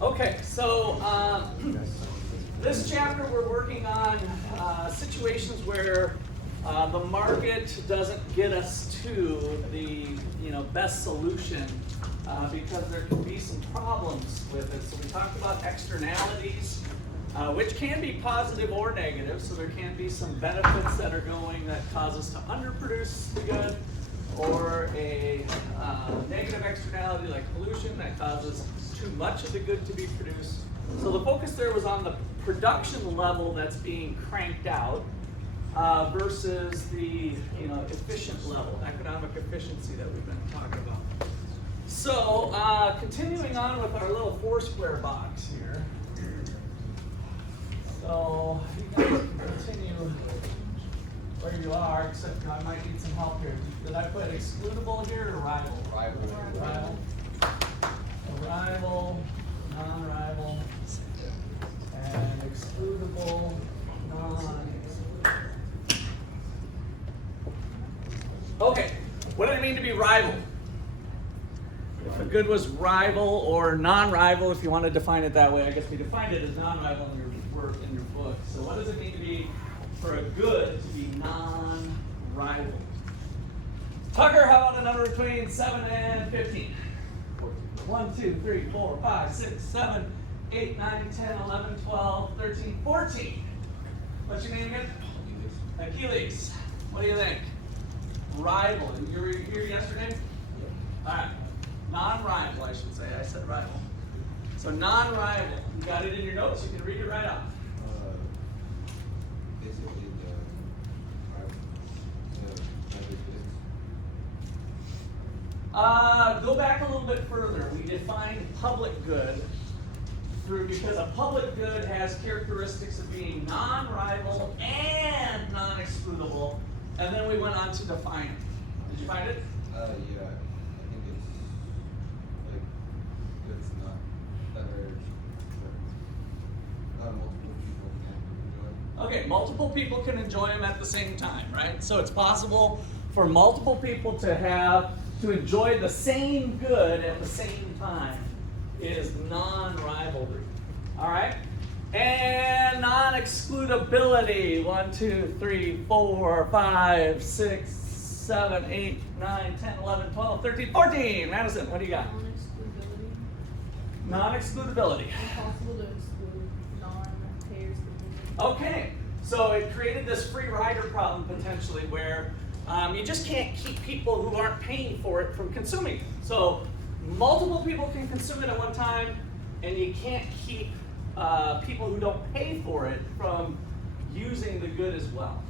Okay, so this chapter we're working on situations where the market doesn't get us to the best solution because there can be some problems with it. So we talked about externalities, which can be positive or negative. So there can be some benefits that are going that cause us to underproduce the good, or a negative externality like pollution that causes too much of the good to be produced. So the focus there was on the production level that's being cranked out versus the efficient level, economic efficiency that we've been talking about. So continuing on with our little 4-square box here. So you guys can continue where you are, except I might need some help here. Did I put excludable here or rival? Rival. Rival, non-rival, and excludable, Okay, what do I mean to be rival? If a good was rival or non-rival, if you want to define it that way, I guess we defined it as non-rival in your book. So what does it mean to be, for a good to be non-rival? Tucker, how about a number between 7 and 15? 1, 2, 3, 4, 5, 6, 7, 8, 9, 10, 11, 12, 13, 14. What's your name again? Achilles. What do you think? Rival. You were here yesterday? All right. Non-rival, I should say. I said rival. So non-rival. You got it in your notes? You can read it right off. Basically Go back a little bit further. We defined public good because a public good has characteristics of being non-rival and non-excludable, and then we went on to define it. Did you find it? yeah. I think it's like it's not that are not multiple people can enjoy. Okay, multiple people can enjoy them at the same time, right? So it's possible for multiple people to enjoy the same good at the same time is non-rivalry. All right? And non-excludability. 1, 2, 3, 4, 5, 6, 7, 8, 9, 10, 11, 12, 13, 14. Madison, what do you got? Non-excludability. Non-excludability. Impossible to exclude non-payers. Okay, so it created this free rider problem potentially where you just can't keep people who aren't paying for it from consuming it. So multiple people can consume it at one time, and you can't keep people who don't pay for it from using the good as well.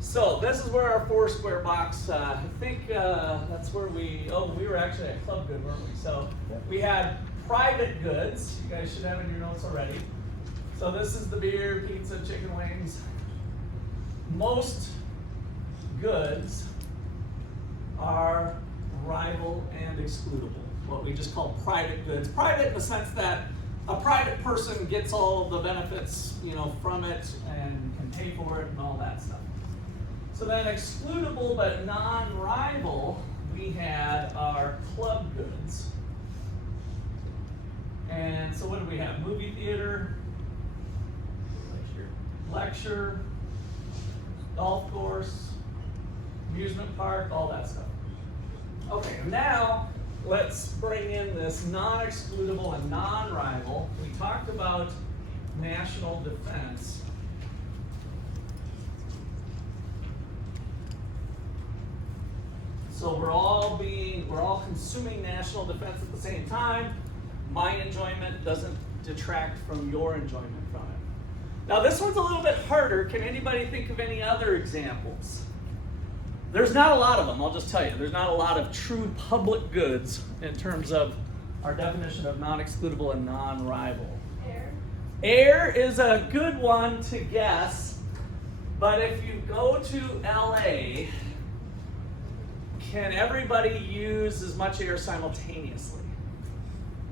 So this is where our 4-square box, I think that's where we were actually at Club Good, weren't we? So we had private goods, you guys should have in your notes already. So this is the beer, pizza, chicken wings. Most goods are rival and excludable, what we just call private goods. Private in the sense that a private person gets all the benefits, from it and can pay for it and all that stuff. So then excludable but non-rival, we had our club goods. And so what do we have? Movie theater, lecture, golf course, amusement park, all that stuff. Okay, now let's bring in this non-excludable and non-rival. We talked about national defense. So we're all consuming national defense at the same time. My enjoyment doesn't detract from your enjoyment from it. Now this one's a little bit harder. Can anybody think of any other examples? There's not a lot of them, I'll just tell you. There's not a lot of true public goods in terms of our definition of non-excludable and non-rival. Air. Air is a good one to guess, but if you go to LA, can everybody use as much air simultaneously?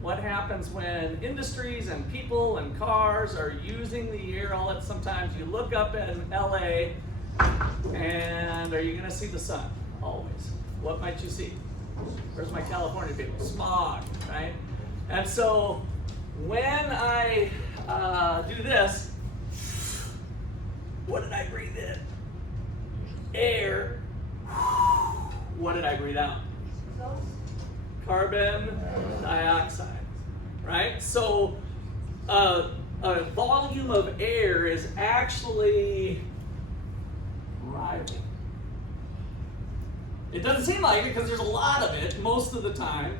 What happens when industries and people and cars are using the air all at sometimes? You look up in LA, and are you going to see the sun? Always. What might you see? Where's my California people? Smog, right? And so when I do this, what did I breathe in? Air. What did I breathe out? Carbon dioxide, right? So a volume of air is actually rival. It doesn't seem like it because there's a lot of it most of the time,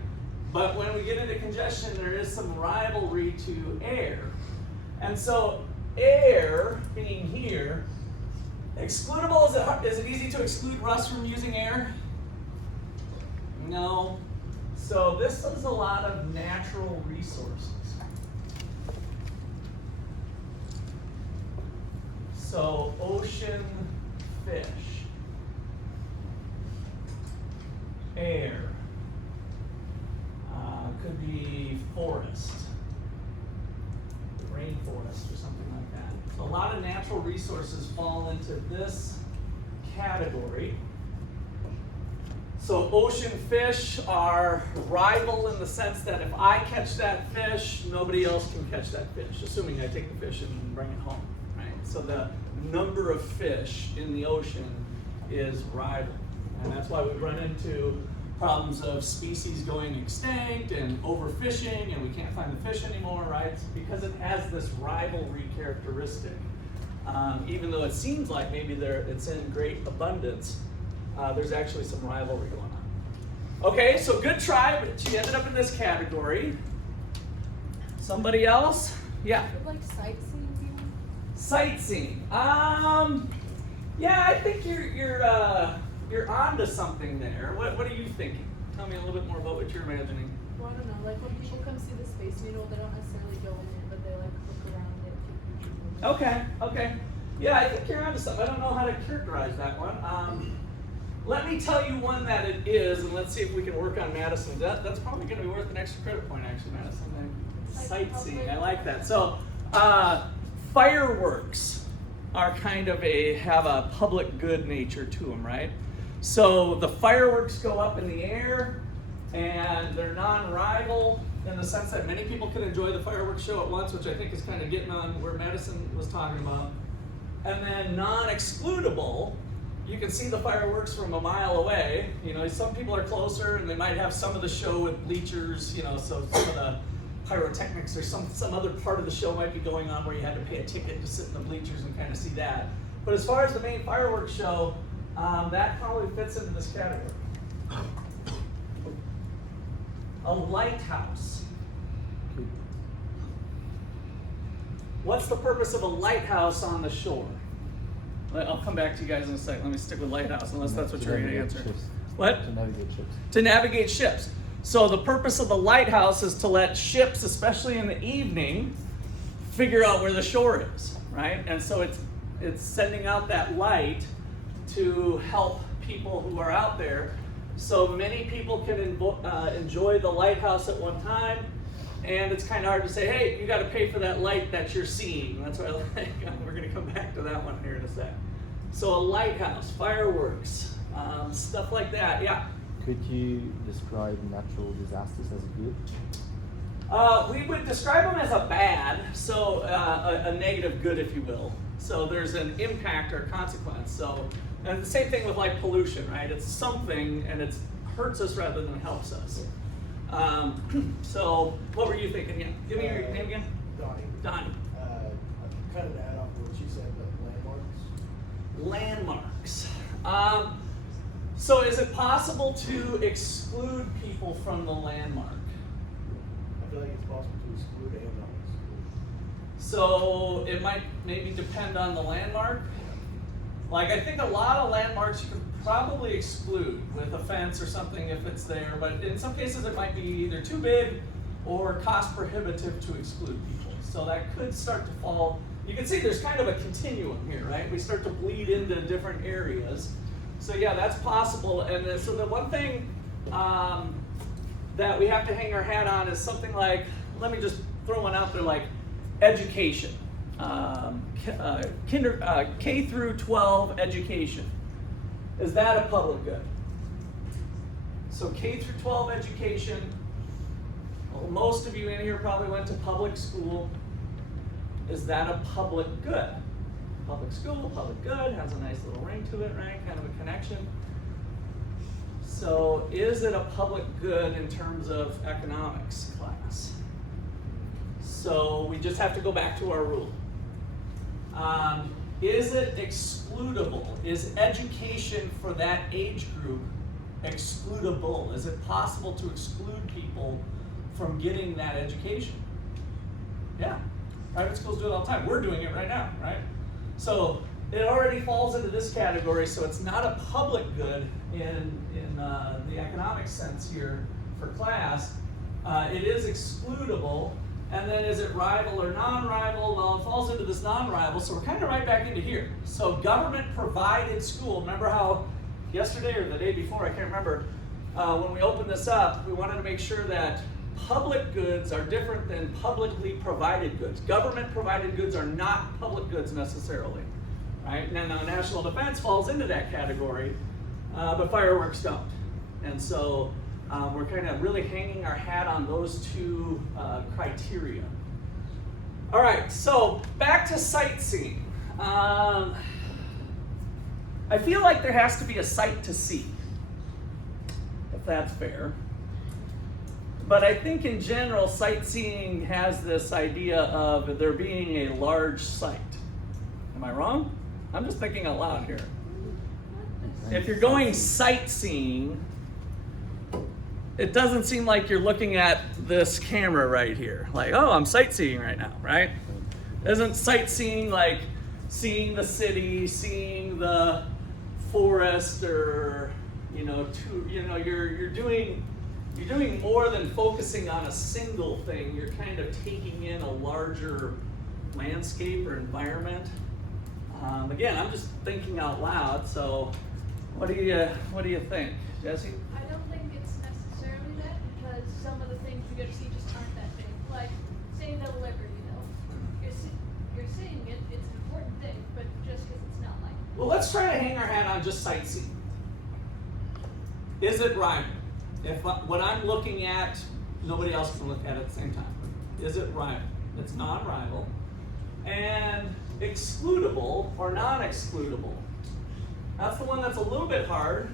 but when we get into congestion, there is some rivalry to air. And so air being here, excludable, is it easy to exclude rust from using air? No. So this is a lot of natural resources. So ocean fish, air, could be forest, rainforest or something like that. So a lot of natural resources fall into this category. So ocean fish are rival in the sense that if I catch that fish, nobody else can catch that fish, assuming I take the fish and bring it home, right? So the number of fish in the ocean is rival. And that's why we run into problems of species going extinct and overfishing and we can't find the fish anymore, right? It's because it has this rivalry characteristic. Even though it seems like maybe it's in great abundance, there's actually some rivalry going on. Okay, so good try, but she ended up in this category. Somebody else? Yeah. Like sightseeing people? Sightseeing. Yeah, I think you're onto something there. What are you thinking? Tell me a little bit more about what you're imagining. Well, I don't know. Like when people come see the Space Needle, they don't necessarily go in it, but they like look around it. Okay. Yeah, I think you're onto something. I don't know how to characterize that one. Let me tell you one that it is, and let's see if we can work on Madison. That's probably going to be worth an extra credit point, actually, Madison. Sightseeing, I like that. So, fireworks are kind of have a public good nature to them, right? So the fireworks go up in the air, and they're non-rival in the sense that many people can enjoy the fireworks show at once, which I think is kind of getting on where Madison was talking about. And then non-excludable, you can see the fireworks from a mile away. You know, some people are closer, and they might have some of the show with bleachers, you know, so some of the pyrotechnics or some other part of the show might be going on where you had to pay a ticket to sit in the bleachers and kind of see that. But as far as the main fireworks show, that probably fits into this category. A lighthouse. What's the purpose of a lighthouse on the shore? I'll come back to you guys in a second. Let me stick with lighthouse, unless that's what you're going to answer. Ships. What? To navigate ships. To navigate ships. So the purpose of the lighthouse is to let ships, especially in the evening, figure out where the shore is, right? And so it's sending out that light to help people who are out there. So many people can enjoy the lighthouse at one time, and it's kind of hard to say, hey, you got to pay for that light that you're seeing. That's why I like, we're going to come back to that one here in a sec. So a lighthouse, fireworks, stuff like that, yeah. Could you describe natural disasters as good? We would describe them as a bad, so a negative good, if you will. So there's an impact or consequence. So, and the same thing with like pollution, right? It's something, and it hurts us rather than helps us. So what were you thinking? Yeah. Give me your name again. Donnie. Kind of to add on to what you said, but landmarks. Landmarks. So is it possible to exclude people from the landmark? I feel like it's possible to exclude and not exclude. So it might maybe depend on the landmark. Like I think a lot of landmarks you could probably exclude with a fence or something if it's there, but in some cases it might be either too big or cost prohibitive to exclude people. So that could start to fall. You can see there's kind of a continuum here, right? We start to bleed into different areas. So yeah, that's possible. And so the one thing that we have to hang our hat on is something like, let me just throw one out there, like education. K through 12 education. Is that a public good? So K through 12 education, a most of you in here probably went to public school. Is that a public good? Public school, public good, has a nice little ring to it, right? Kind of a connection. So is it a public good in terms of economics class? So we just have to go back to our rule. Is it excludable? Is education for that age group excludable? Is it possible to exclude people from getting that education? Yeah, private schools do it all the time. We're doing it right now, right? So it already falls into this category, so it's not a public good in the economic sense here for class. It is excludable, and then is it rival or non-rival? Well, it falls into this non-rival, so we're kind of right back into here. So government provided school, remember how yesterday or the day before, I can't remember, when we opened this up, we wanted to make sure that public goods are different than publicly provided goods. Government provided goods are not public goods necessarily, right? Now national defense falls into that category, but fireworks don't. And so we're kind of really hanging our hat on those two criteria. All right, so back to sightseeing. I feel like there has to be a sight to see, if that's fair. But I think in general, sightseeing has this idea of there being a large site. Am I wrong? I'm just thinking out loud here. If you're going sightseeing, it doesn't seem like you're looking at this camera right here. Like, oh, I'm sightseeing right now, right? Isn't sightseeing like seeing the city, seeing the forest, or you're doing more than focusing on a single thing. You're kind of taking in a larger landscape or environment. Again, I'm just thinking out loud. So, what do you think, Jesse? I don't think it's necessarily that, because some of the things you get to see just aren't that big. Like, say the liver, you're seeing it, it's an important thing, but just because it's not like. Well, let's try to hang our hat on just sightseeing. Is it rival? If what I'm looking at, nobody else can look at it at the same time. Is it rival? It's non-rival. And excludable or non-excludable. That's the one that's a little bit hard.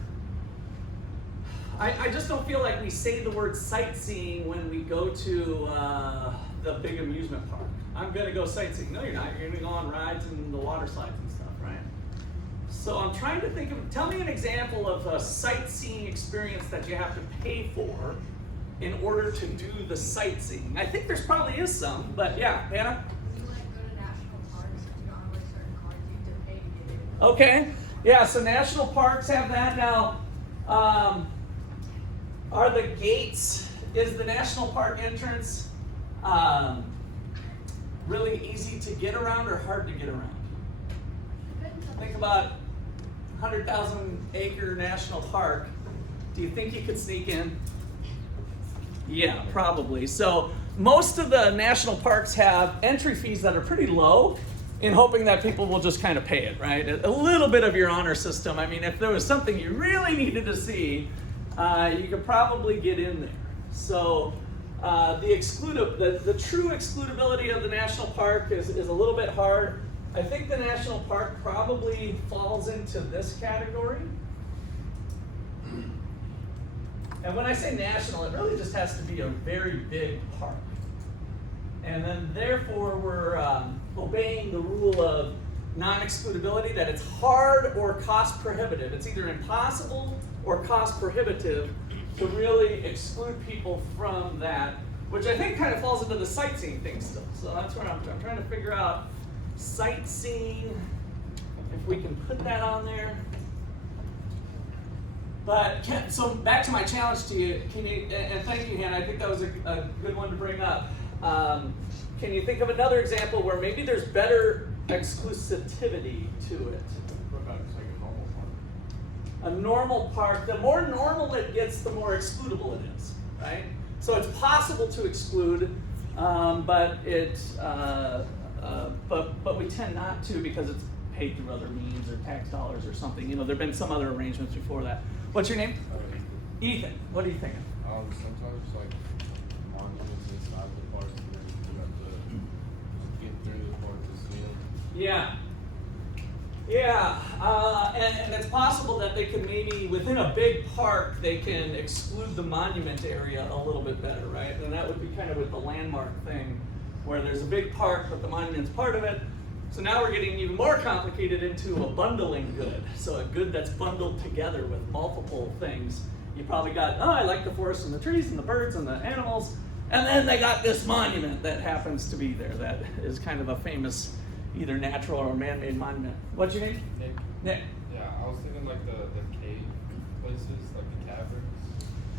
I just don't feel like we say the word sightseeing when we go to the big amusement park. I'm gonna go sightseeing. No, you're not. You're gonna go on rides and the water slides and stuff, right? So I'm trying to think of, tell me an example of a sightseeing experience that you have to pay for in order to do the sightseeing. I think there's probably is some, but yeah, Hannah? You might go to national parks if you don't have like certain cards, you have to pay to get in. Okay, yeah, so national parks have that now. Are the gates, is the national park entrance really easy to get around or hard to get around? Think about 100,000 acre national park. Do you think you could sneak in? Yeah, probably. So most of the national parks have entry fees that are pretty low, in hoping that people will just kind of pay it, right? A little bit of your honor system. I mean, if there was something you really needed to see, you could probably get in there. So the true excludability of the national park is a little bit hard. I think the national park probably falls into this category. And when I say national, it really just has to be a very big park. And then therefore we're obeying the rule of non-excludability, that it's hard or cost prohibitive. It's either impossible or cost prohibitive to really exclude people from that, which I think kind of falls into the sightseeing thing still. So that's where I'm trying to figure out sightseeing, if we can put that on there. But, so back to my challenge to you, and thank you, Hannah, I think that was a good one to bring up. Can you think of another example where maybe there's better exclusivity to it? What about it's like a normal park? A normal park, the more normal it gets, the more excludable it is, right? So it's possible to exclude, but we tend not to because it's paid through other means or tax dollars or something. You know, there've been some other arrangements before that. What's your name? Ethan. What are you thinking? Sometimes like monuments Yeah. Yeah, and it's possible that they could maybe, within a big park, they can exclude the monument area a little bit better, right? And that would be kind of with the landmark thing, where there's a big park, but the monument's part of it. So now we're getting even more complicated into a bundling good. So a good that's bundled together with multiple things. You probably got, oh, I like the forest and the trees and the birds and the animals. And then they got this monument that happens to be there that is kind of a famous either natural or man-made monument. What's your name? Nick. Nick. Yeah, I was thinking like the cave places, like the caverns.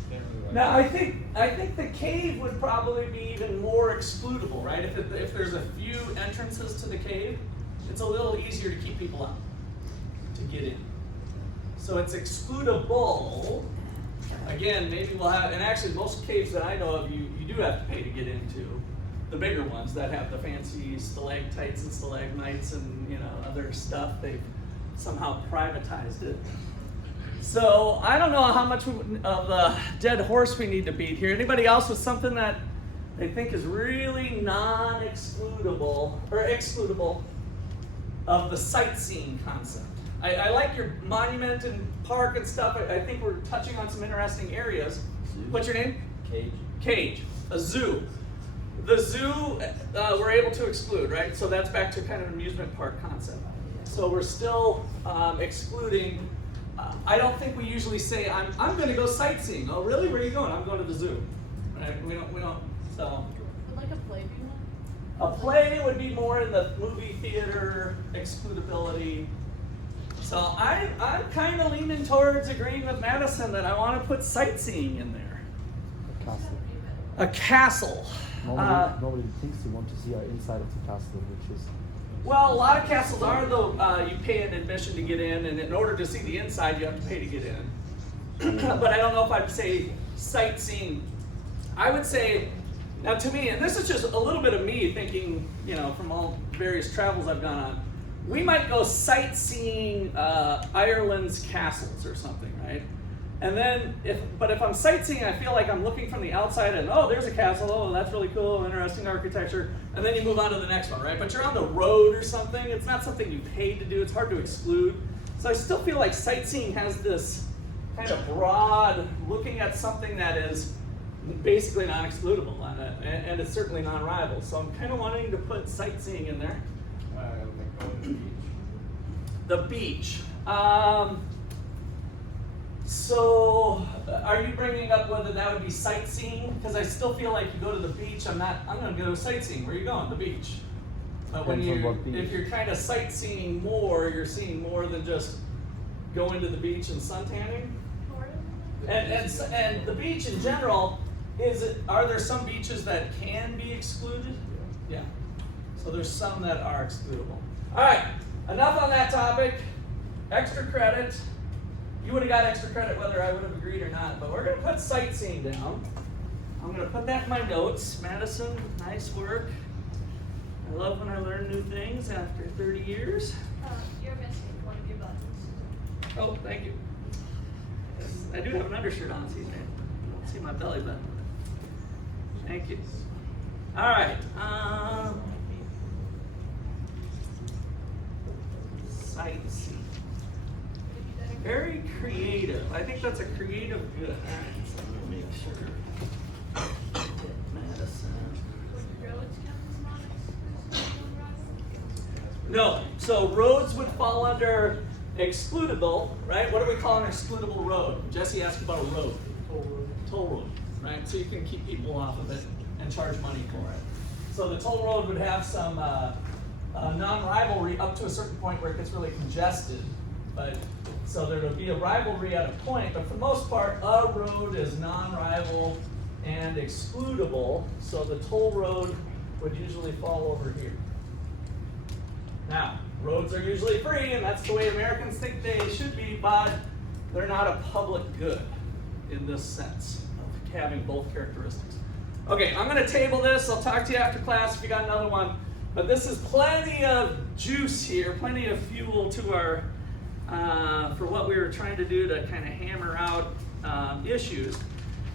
Can't really like Now I think the cave would probably be even more excludable, right? If there's a few entrances to the cave, it's a little easier to keep people out to get in. So it's excludable. Again, maybe we'll have, and actually most caves that I know of, you do have to pay to get into. The bigger ones that have the fancy stalactites and stalagmites and other stuff, they've somehow privatized it. So I don't know how much of the dead horse we need to beat here. Anybody else with something that they think is really non-excludable or excludable of the sightseeing concept? I like your monument and park and stuff. I think we're touching on some interesting areas. Zoo. What's your name? Cage. Cage, a zoo. The zoo we're able to exclude, right? So that's back to kind of an amusement park concept. So we're still excluding. I don't think we usually say I'm going to go sightseeing. Oh, really? Where are you going? I'm going to the zoo. Right? We don't. So Would like a play be one? a play would be more in the movie theater excludability. So I'm kind of leaning towards agreeing with Madison that I want to put sightseeing in there. A castle. A castle. Normally the things you want to see are inside of the castle, which is Well, a lot of castles are though. You pay an admission to get in, and in order to see the inside, you have to pay to get in. But I don't know if I'd say sightseeing. I would say, now to me, and this is just a little bit of me thinking, from all various travels I've gone on, we might go sightseeing Ireland's castles or something, right? And then, if I'm sightseeing, I feel like I'm looking from the outside and, oh, there's a castle, oh, that's really cool, interesting architecture, and then you move on to the next one, right? But you're on the road or something, it's not something you paid to do, it's hard to exclude. So I still feel like sightseeing has this kind of broad, looking at something that is basically non-excludable, and it's certainly non-rival. So I'm kind of wanting to put sightseeing in there. like going to the beach. The beach. So, are you bringing up whether that would be sightseeing? Because I still feel like you go to the beach. I'm going to go sightseeing. Where are you going? The beach. But Depends on what beach. if you're kind of sightseeing more, you're seeing more than just going to the beach and suntanning. And the beach in general, are there some beaches that can be excluded? Yeah. So there's some that are excludable. All right. Enough on that topic. Extra credit. You would have got extra credit whether I would have agreed or not, but we're going to put sightseeing down. I'm going to put that in my notes. Madison, nice work. I love when I learn new things after 30 years. You're missing one of your buttons. Oh, thank you. I do have an undershirt on, see, I don't see my belly button. Thank you. All right. Sightseeing. Very creative. I think that's a creative good. All right, so let me make sure. Madison. Would roads count as non-exclusive? No, so roads would fall under excludable, right? What do we call an excludable road? Jesse asked about a road. Toll road, right? So you can keep people off of it and charge money for it. So the toll road would have some non-rivalry up to a certain point where it gets really congested. But so there would be a rivalry at a point, but for the most part, a road is non-rival and excludable. So the toll road would usually fall over here. Now, roads are usually free, and that's the way Americans think they should be, but they're not a public good in this sense of having both characteristics. Okay, I'm going to table this. I'll talk to you after class if you got another one. But this is plenty of juice here, plenty of fuel to our, for what we were trying to do to kind of hammer out issues.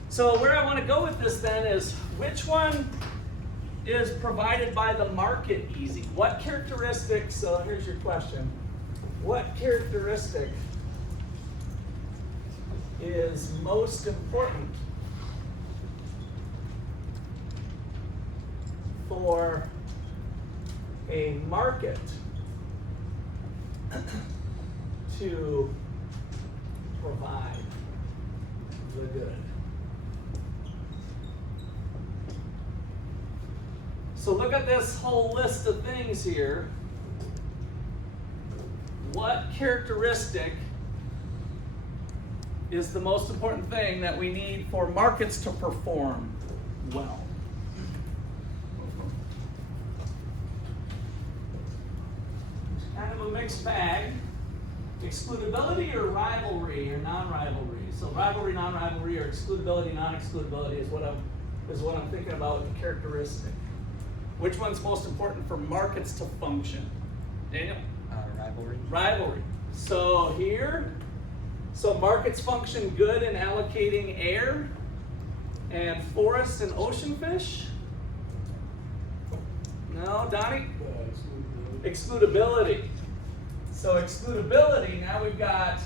So where I want to go with this then is which one is provided by the market easy? What characteristics, so here's your question. What characteristic is most important for a market to provide the good? So look at this whole list of things here. What characteristic is the most important thing that we need for markets to perform well? It's kind of a mixed bag. Excludability or rivalry or non-rivalry? So rivalry, non-rivalry, or excludability, non-excludability is what I'm thinking about with the characteristic. Which one's most important for markets to function? Daniel? Rivalry. Rivalry. So here, so markets function good in allocating air and forests and ocean fish? No, Donnie? Excludability. So excludability, now we've got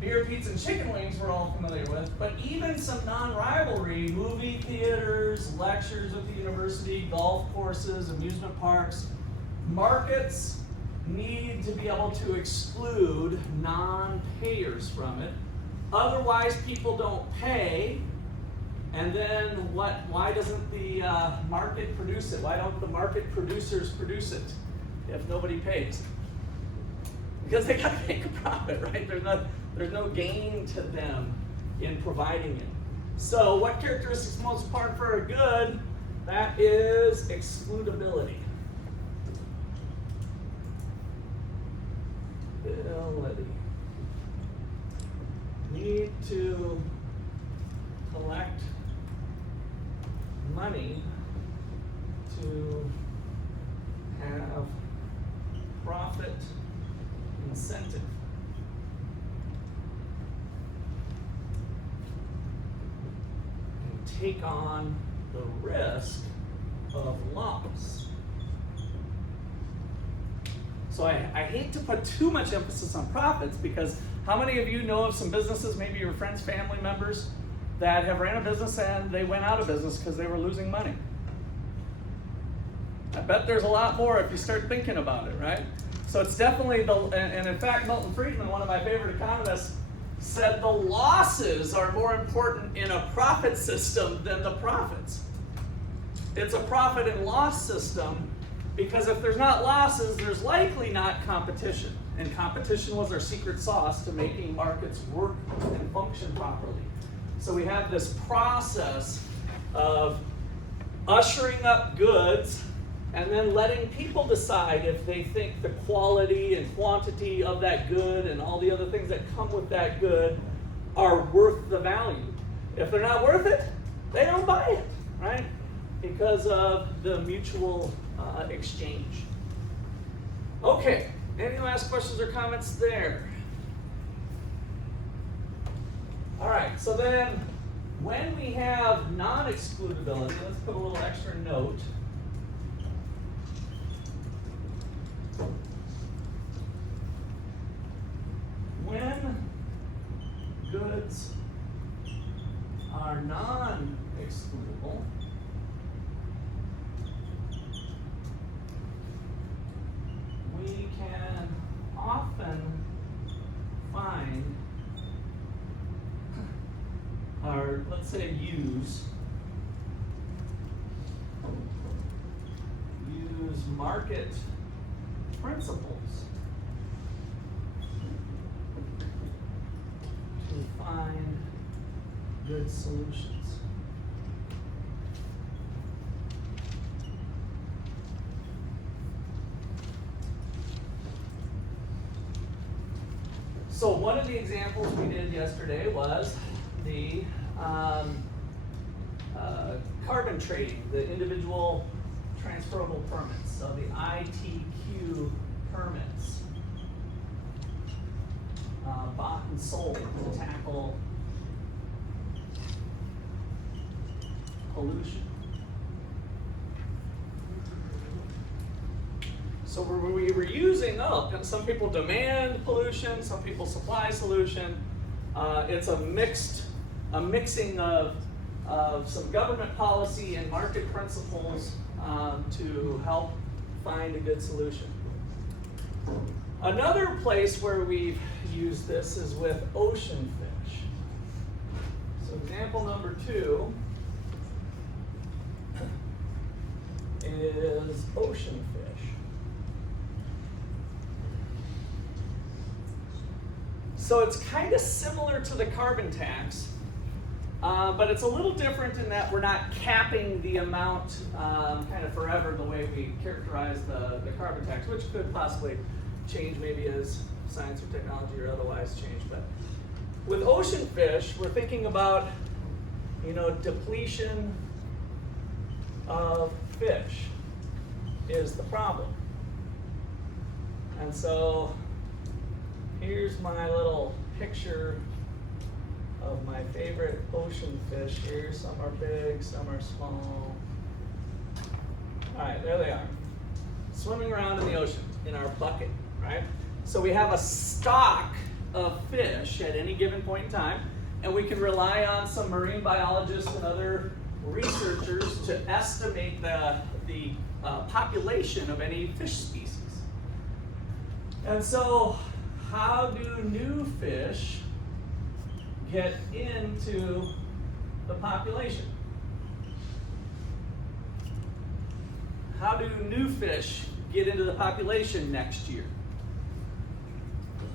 beer, pizza, and chicken wings we're all familiar with, but even some non-rivalry, movie theaters, lectures at the university, golf courses, amusement parks, markets need to be able to exclude non-payers from it. Otherwise, people don't pay, and then why doesn't the market produce it? Why don't the market producers produce it if nobody pays? Because they got to make a profit, right? There's no gain to them in providing it. So what characteristics is most important for a good? That is excludability. Ability. Need to collect money to have profit incentive. And take on the risk of loss. So I hate to put too much emphasis on profits, because how many of you know of some businesses, maybe your friends, family members, that have ran a business and they went out of business because they were losing money? I bet there's a lot more if you start thinking about it, right? So it's definitely and in fact, Milton Friedman, one of my favorite economists, said the losses are more important in a profit system than the profits. It's a profit and loss system, because if there's not losses, there's likely not competition. And competition was our secret sauce to making markets work and function properly. So we have this process of ushering up goods and then letting people decide if they think the quality and quantity of that good and all the other things that come with that good are worth the value. If they're not worth it, they don't buy it, right? Because of the mutual exchange. Okay, any last questions or comments there? All right, so then when we have non-excludability, let's put a little extra note. When goods are non-excludable, we can often find, or let's say use market principles to find good solutions. So one of the examples we did yesterday was the carbon trading, the individual transferable permits, so the ITQ permits, bought and sold to tackle pollution. So we were using, some people demand pollution, some people supply solution. It's a mixing of some government policy and market principles to help find a good solution. Another place where we've used this is with ocean fish. So example number 2 is ocean fish. So it's kind of similar to the carbon tax, but it's a little different in that we're not capping the amount kind of forever the way we characterize the carbon tax, which could possibly change maybe as science or technology or otherwise change. But with ocean fish, we're thinking about, depletion of fish is the problem. And so here's my little picture of my favorite ocean fish here. Some are big, some are small. All right, there they are, swimming around in the ocean in our bucket, right? So we have a stock of fish at any given point in time, and we can rely on some marine biologists and other researchers to estimate the population of any fish species. And so how do new fish get into the population? How do new fish get into the population next year?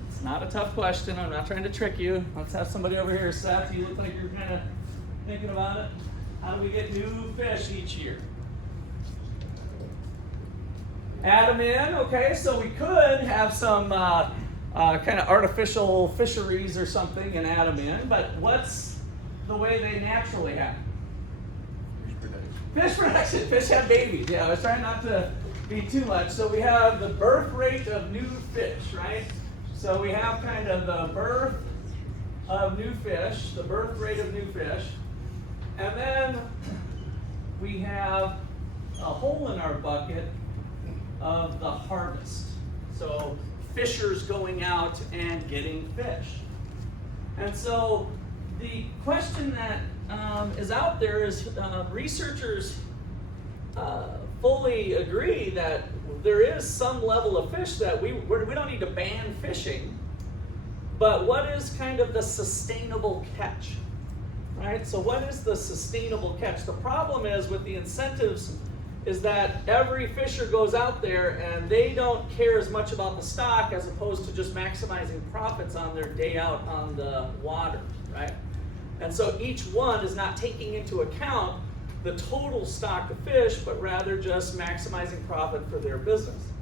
It's not a tough question. I'm not trying to trick you. Let's have somebody over here. Seth, you look like you're kind of thinking about it. How do we get new fish each year? Add them in. Okay, so we could have some kind of artificial fisheries or something and add them in, but what's the way they naturally happen? Fish production. Fish have babies. Yeah, I was trying not to be too much. So we have the birth rate of new fish, right? So we have kind of the birth of new fish, the birth rate of new fish, and then we have a hole in our bucket of the harvest. So fishers going out and getting fish. And so the question that is out there is researchers fully agree that there is some level of fish that we don't need to ban fishing, but what is kind of the sustainable catch, right? So what is the sustainable catch? The problem is with the incentives is that every fisher goes out there and they don't care as much about the stock as opposed to just maximizing profits on their day out on the water, right? And so each one is not taking into account the total stock of fish, but rather just maximizing profit for their business.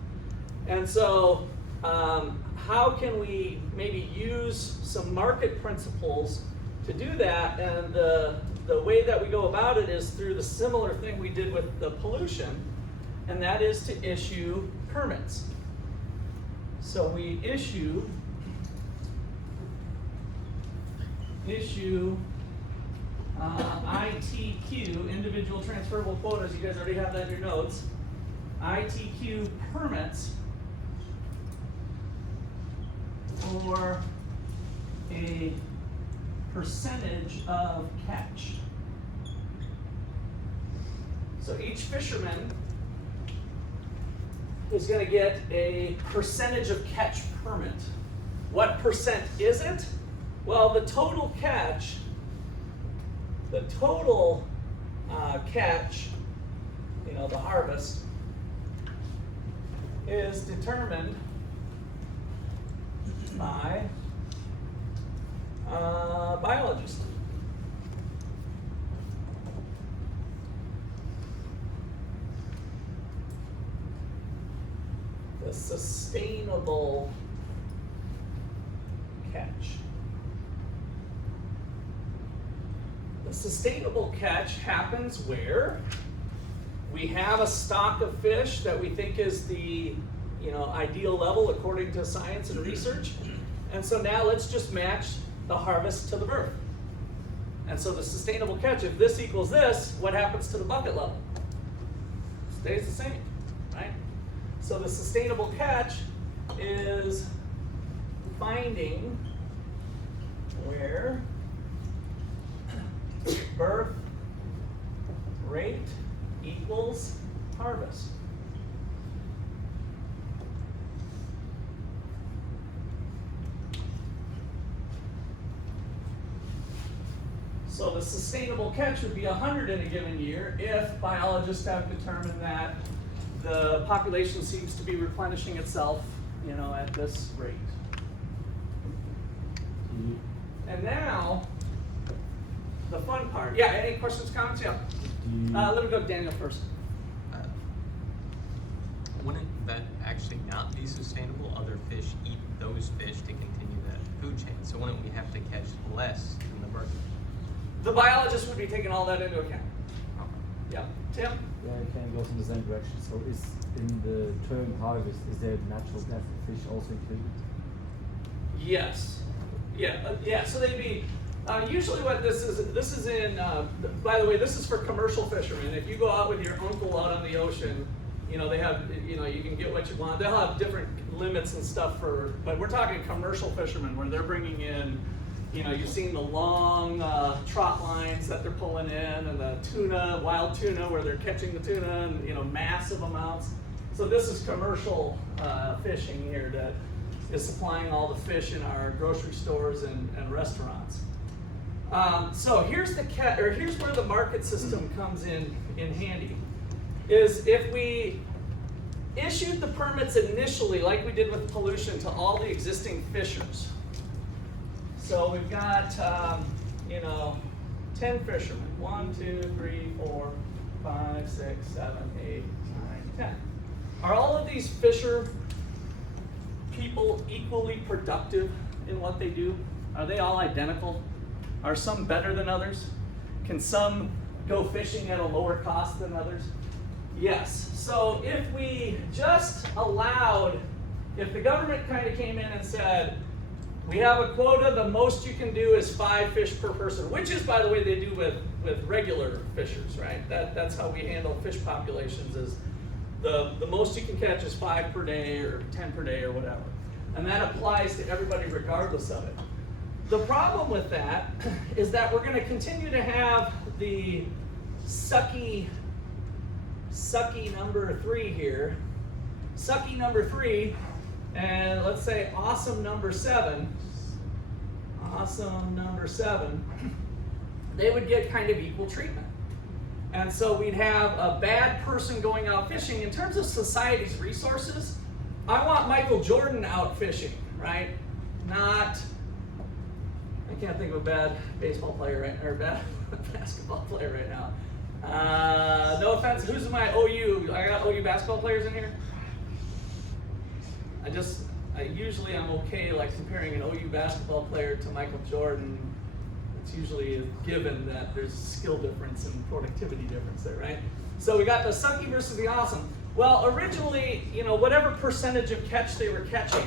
And so how can we maybe use some market principles to do that? And the way that we go about it is through the similar thing we did with the pollution, and that is to issue permits. So we issue ITQ, individual transferable quotas. You guys already have that in your notes. ITQ permits for a percentage of catch. So each fisherman is going to get a percentage of catch permit. What percent is it? Well, the total catch, the harvest, is determined by biologists. The sustainable catch. The sustainable catch happens where we have a stock of fish that we think is the ideal level according to science and research. And so now let's just match the harvest to the birth. And so the sustainable catch, if this equals this, what happens to the bucket level? Stays the same, right? So the sustainable catch is finding where birth rate equals harvest. So the sustainable catch would be 100 in a given year if biologists have determined that the population seems to be replenishing itself, you know, at this rate. And now, the fun part. Yeah, any questions, comments? Yeah. Let me go to Daniel first. Wouldn't that actually not be sustainable? Other fish eat those fish to continue that food chain. So wouldn't we have to catch less in the market? The biologist would be taking all that into account. Yeah. Tim? Yeah, it kind of goes in the same direction. So is in the term harvest, is there natural death of fish also included? Yes. Yeah. Yeah. So they'd be. Usually, what this is in. By the way, this is for commercial fishermen. If you go out with your uncle out on the ocean, you know they have. You know you can get what you want. They'll have different limits and stuff for. But we're talking commercial fishermen where they're bringing in. You know, you've seen the long trot lines that they're pulling in, and the tuna, wild tuna, where they're catching the tuna, and you know, massive amounts. So this is commercial fishing here that is supplying all the fish in our grocery stores and restaurants. So here's here's where the market system comes in handy. Is if we issued the permits initially, like we did with pollution, to all the existing fishers. So we've got, you know, 10 fishermen. 1, 2, 3, 4, 5, 6, 7, 8, 9, 10. Are all of these fisher people equally productive in what they do? Are they all identical? Are some better than others? Can some go fishing at a lower cost than others? Yes. So if we just allowed, if the government kind of came in and said, we have a quota, the most you can do is 5 fish per person, which is, by the way, they do with regular fishers, right? That's how we handle fish populations is the most you can catch is 5 per day or 10 per day or whatever. And that applies to everybody regardless of it. The problem with that is that we're going to continue to have the sucky number 3 here. Sucky number 3, and let's say awesome number 7. Awesome number 7. They would get kind of equal treatment. And so we'd have a bad person going out fishing. In terms of society's resources, I want Michael Jordan out fishing, right? Not, I can't think of a bad baseball player right, or bad basketball player right now. No offense, who's my OU? I got OU basketball players in here? Usually I'm okay like comparing an OU basketball player to Michael Jordan. It's usually a given that there's skill difference and productivity difference there, right? So we got the sucky versus the awesome. Well, originally, you know, whatever percentage of catch they were catching.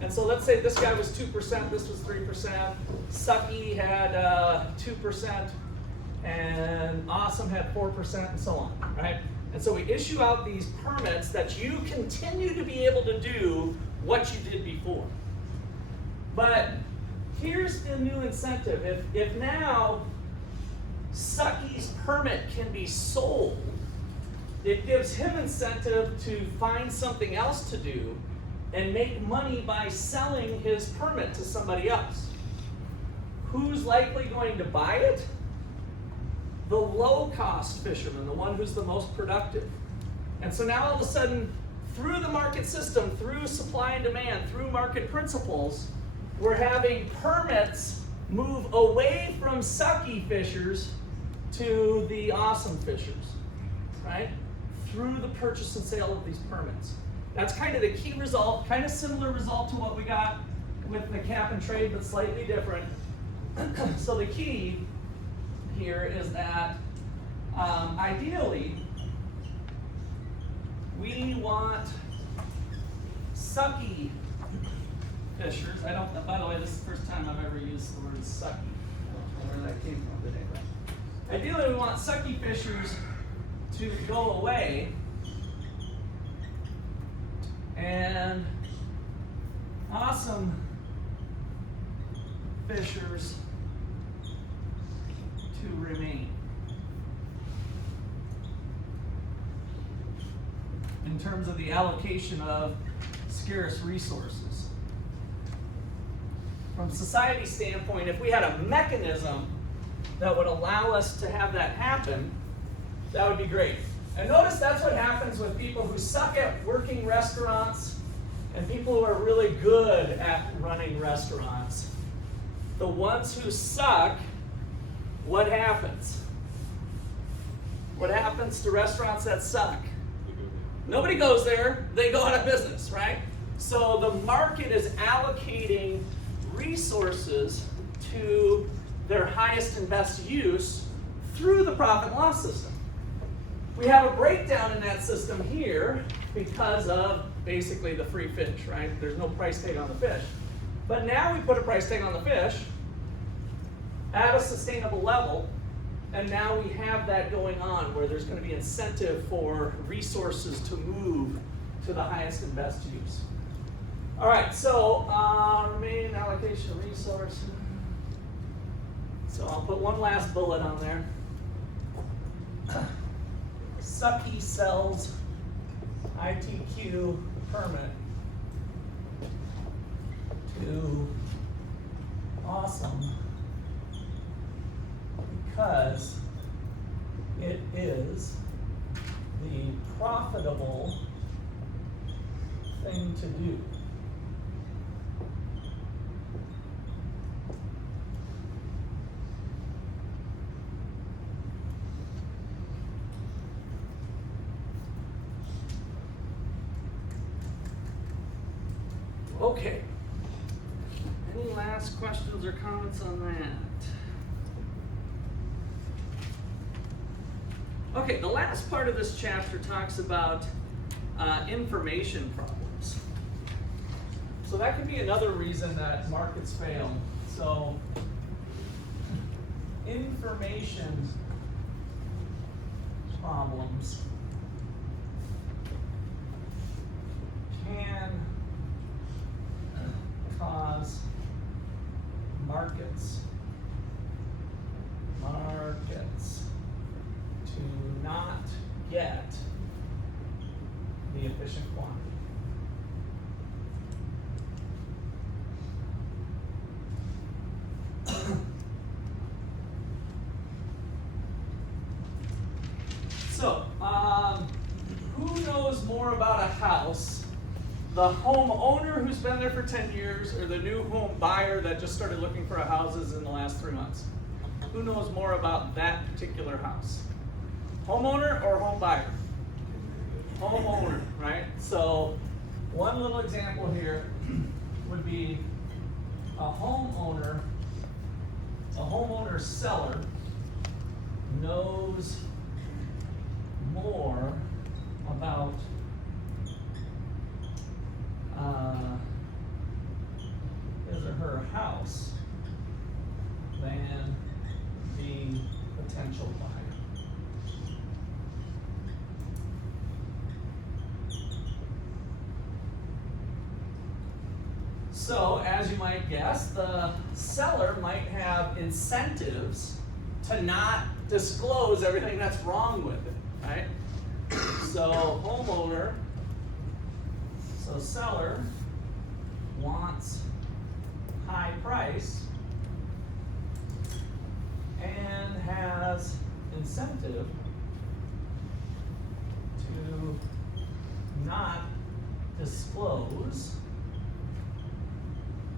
And so let's say this guy was 2%, this was 3%. Sucky had 2%, and awesome had 4%, and so on, right? And so we issue out these permits that you continue to be able to do what you did before. But here's the new incentive. If now Sucky's permit can be sold, it gives him incentive to find something else to do and make money by selling his permit to somebody else. Who's likely going to buy it? The low-cost fisherman, the one who's the most productive. And so now all of a sudden, through the market system, through supply and demand, through market principles, we're having permits move away from sucky fishers to the awesome fishers, right? Through the purchase and sale of these permits. That's kind of the key result, kind of similar result to what we got with the cap and trade, but slightly different. So the key here is that ideally, we want sucky fishers. By the way, this is the first time I've ever used the word sucky. I don't know where that came from today, but ideally we want sucky fishers to go away and awesome fishers to remain. In terms of the allocation of scarce resources. From a society standpoint, if we had a mechanism that would allow us to have that happen, that would be great. And notice that's what happens with people who suck at working restaurants and people who are really good at running restaurants. The ones who suck, what happens? What happens to restaurants that suck? Nobody goes there, they go out of business, right? So the market is allocating resources to their highest and best use through the profit and loss system. We have a breakdown in that system here because of basically the free fish, right? There's no price tag on the fish. But now we put a price tag on the fish at a sustainable level, and now we have that going on where there's going to be incentive for resources to move to the highest and best use. All right, so remaining allocation of resources. So I'll put one last bullet on there. Sucky sells ITQ permit to awesome because it is the profitable thing to do. Okay. Any last questions or comments on that? Okay, the last part of this chapter talks about information problems. So that could be another reason that markets fail. So information problems can cause markets to not get the efficient quantity. So, who knows more about a house? The homeowner who's been there for 10 years or the new home buyer that just started looking for houses in the last 3 months? Who knows more about that particular house? Homeowner or home buyer? Homeowner, right? So one little example here would be a homeowner seller knows more about his or her house than the potential buyer. So, as you might guess, the seller might have incentives to not disclose everything that's wrong with it, right? So, seller wants high price and has incentive to not disclose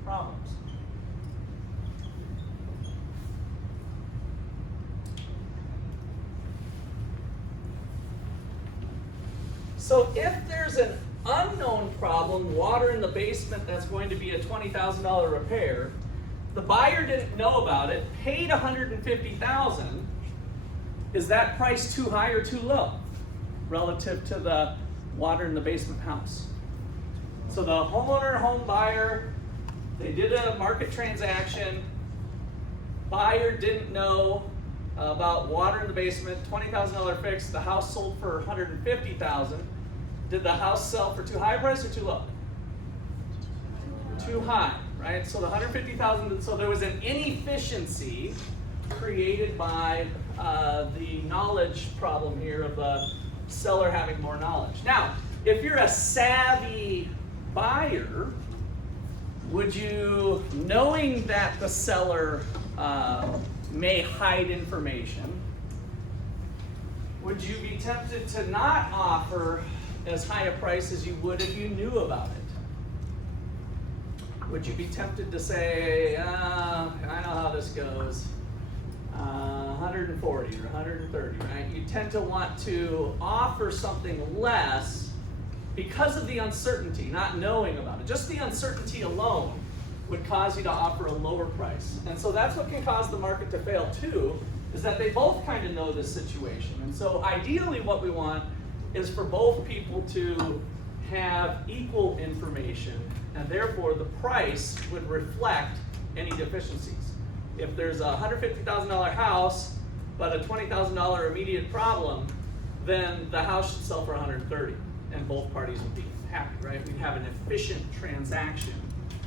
problems. So if there's an unknown problem, water in the basement, that's going to be a $20,000 repair, the buyer didn't know about it, paid $150,000, is that price too high or too low relative to the water in the basement house? So the homeowner, home buyer, they did a market transaction, buyer didn't know about water in the basement, $20,000 fix, the house sold for $150,000. Did the house sell for too high a price or too low? Too high, right? So the 150,000, so there was an inefficiency created by the knowledge problem here of the seller having more knowledge. Now, if you're a savvy buyer, would you, knowing that the seller may hide information, would you be tempted to not offer as high a price as you would if you knew about it? Would you be tempted to say, I know how this goes, 140 or 130, right? You tend to want to offer something less because of the uncertainty, not knowing about it. Just the uncertainty alone would cause you to offer a lower price. And so that's what can cause the market to fail too, is that they both kind of know this situation. And so ideally what we want is for both people to have equal information, and therefore the price would reflect any deficiencies. If there's a $150,000 house, but a $20,000 immediate problem, then the house should sell for $130,000, and both parties would be happy, right? We'd have an efficient transaction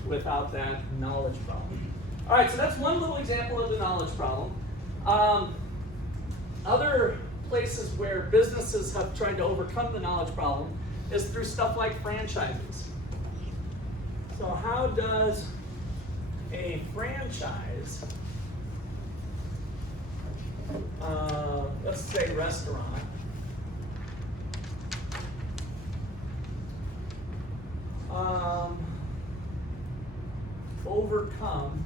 without that knowledge problem. All right, so that's one little example of the knowledge problem. Other places where businesses have tried to overcome the knowledge problem is through stuff like franchises. So how does a franchise, let's say restaurant, overcome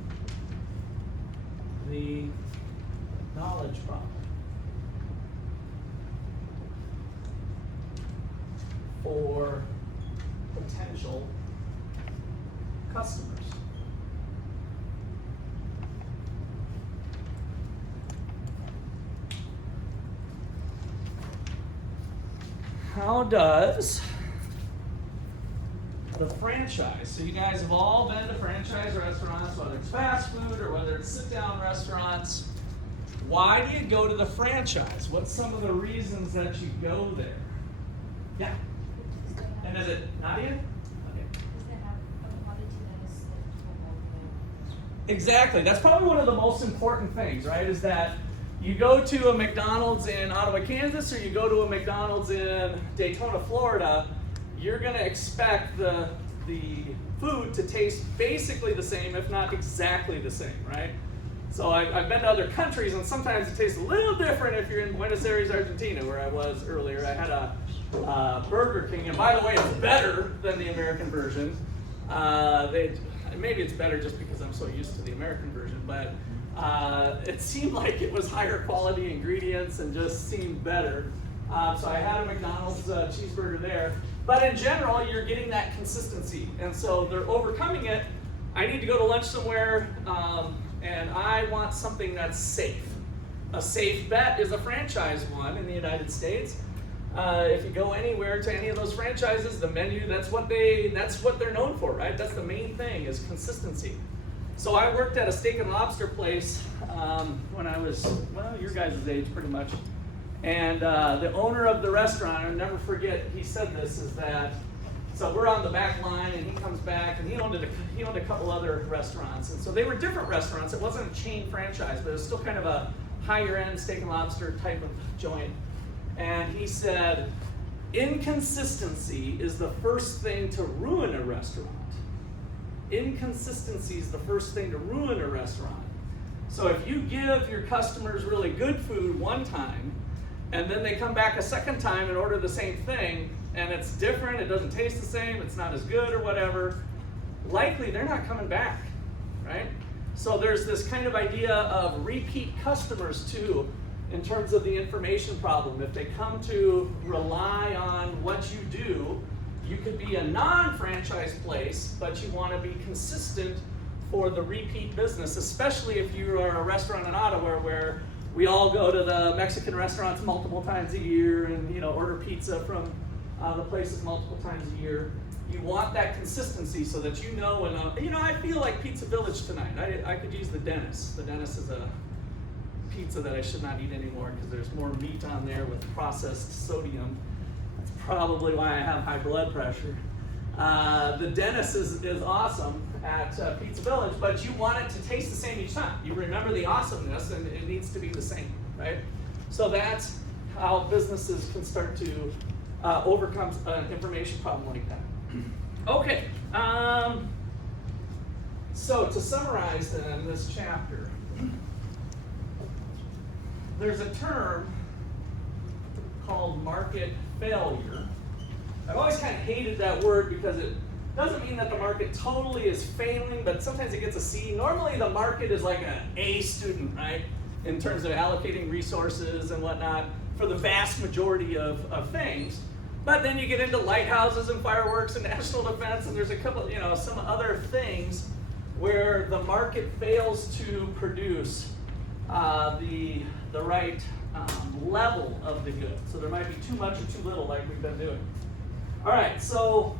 the knowledge problem for potential customers? How does the franchise, so you guys have all been to franchise restaurants, whether it's fast food or whether it's sit-down restaurants. Why do you go to the franchise? What's some of the reasons that you go there? Yeah. And is it Nadia? Okay. Exactly. That's probably one of the most important things, right? Is that you go to a McDonald's in Ottawa, Kansas, or you go to a McDonald's in Daytona, Florida, you're going to expect the food to taste basically the same, if not exactly the same, right? So I've been to other countries, and sometimes it tastes a little different if you're in Buenos Aires, Argentina, where I was earlier. I had a Burger King, and by the way, it's better than the American version. Maybe it's better just because I'm so used to the American version, but it seemed like it was higher quality ingredients and just seemed better. So I had a McDonald's cheeseburger there. But in general, you're getting that consistency. And so they're overcoming it. I need to go to lunch somewhere, and I want something that's safe. A safe bet is a franchise one in the United States. If you go anywhere to any of those franchises, the menu, that's what they're known for, right? That's the main thing, is consistency. So I worked at a steak and lobster place when I was, well, your guys' age pretty much. And the owner of the restaurant, I'll never forget, he said this, is that, so we're on the back line, and he comes back, and he owned a couple other restaurants. And so they were different restaurants. It wasn't a chain franchise, but it was still kind of a higher end steak and lobster type of joint. And he said, inconsistency is the first thing to ruin a restaurant. Inconsistency is the first thing to ruin a restaurant. So if you give your customers really good food one time, and then they come back a second time and order the same thing, and it's different, it doesn't taste the same, it's not as good or whatever, likely they're not coming back, right? So there's this kind of idea of repeat customers too, in terms of the information problem. If they come to rely on what you do, you could be a non-franchise place, but you want to be consistent for the repeat business, especially if you are a restaurant in Ottawa where we all go to the Mexican restaurants multiple times a year and order pizza from the places multiple times a year. You want that consistency so that you know when, I feel like Pizza Village tonight. I could use the Dennis. The Dennis is a pizza that I should not eat anymore because there's more meat on there with processed sodium. That's probably why I have high blood pressure. The dentist is awesome at Pizza Village, but you want it to taste the same each time. You remember the awesomeness, and it needs to be the same, right? So that's how businesses can start to overcome an information problem like that. Okay, so to summarize then this chapter, there's a term called market failure. I've always kind of hated that word because it doesn't mean that the market totally is failing, but sometimes it gets a C. Normally the market is like an A student, right? In terms of allocating resources and whatnot for the vast majority of things. But then you get into lighthouses and fireworks and national defense, and there's a couple, some other things where the market fails to produce the right level of the good. So there might be too much or too little, like we've been doing. All right, so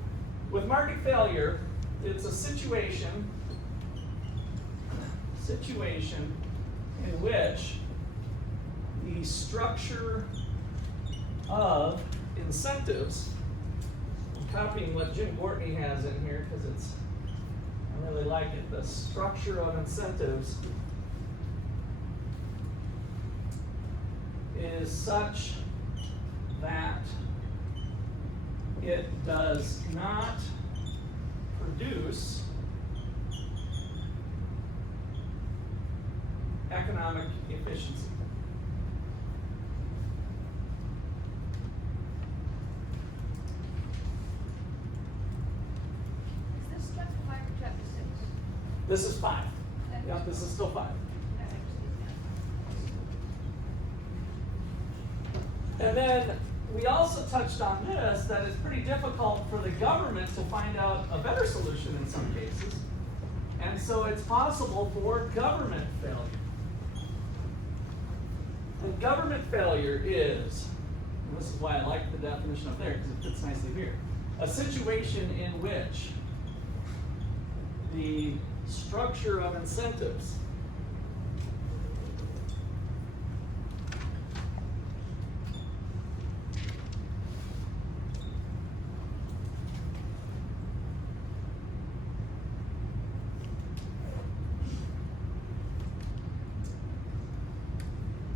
with market failure, it's a situation in which the structure of incentives, I'm copying what Jim Gortney has in here because I really like it. The structure of incentives is such that it does not produce economic efficiency. Is this chapter 5 or chapter 6? This is 5. Yeah, this is still 5. And then we also touched on this, that it's pretty difficult for the government to find out a better solution in some cases. And so it's possible for government failure. And government failure is, and this is why I like the definition up there, because it fits nicely here, a situation in which the structure of incentives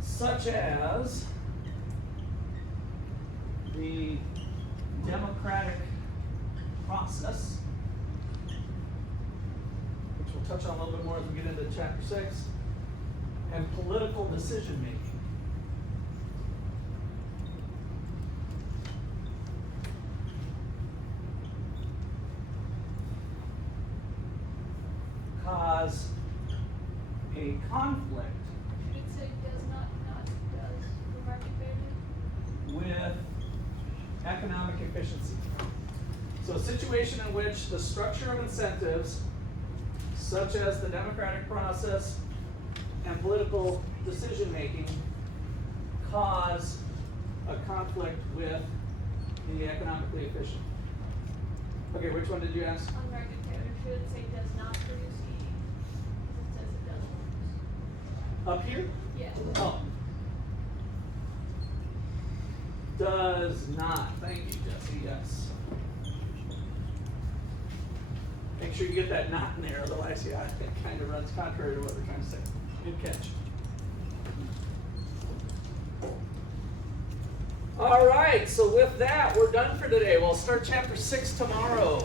such as the democratic process, which we'll touch on a little bit more as we get into chapter 6, and political decision making. Cause a conflict It say does not does for market failure? with economic efficiency. So a situation in which the structure of incentives, such as the democratic process and political decision making, cause a conflict with the economically efficient. Okay, which one did you ask? On market failure, should it say does not produce E? It says it does. Up here? Yeah. Oh. Does not. Thank you, Jesse. Yes. Make sure you get that not in there, otherwise, yeah, it kind of runs contrary to what we're trying to say. Good catch. All right, so with that, we're done for today. We'll start chapter 6 tomorrow.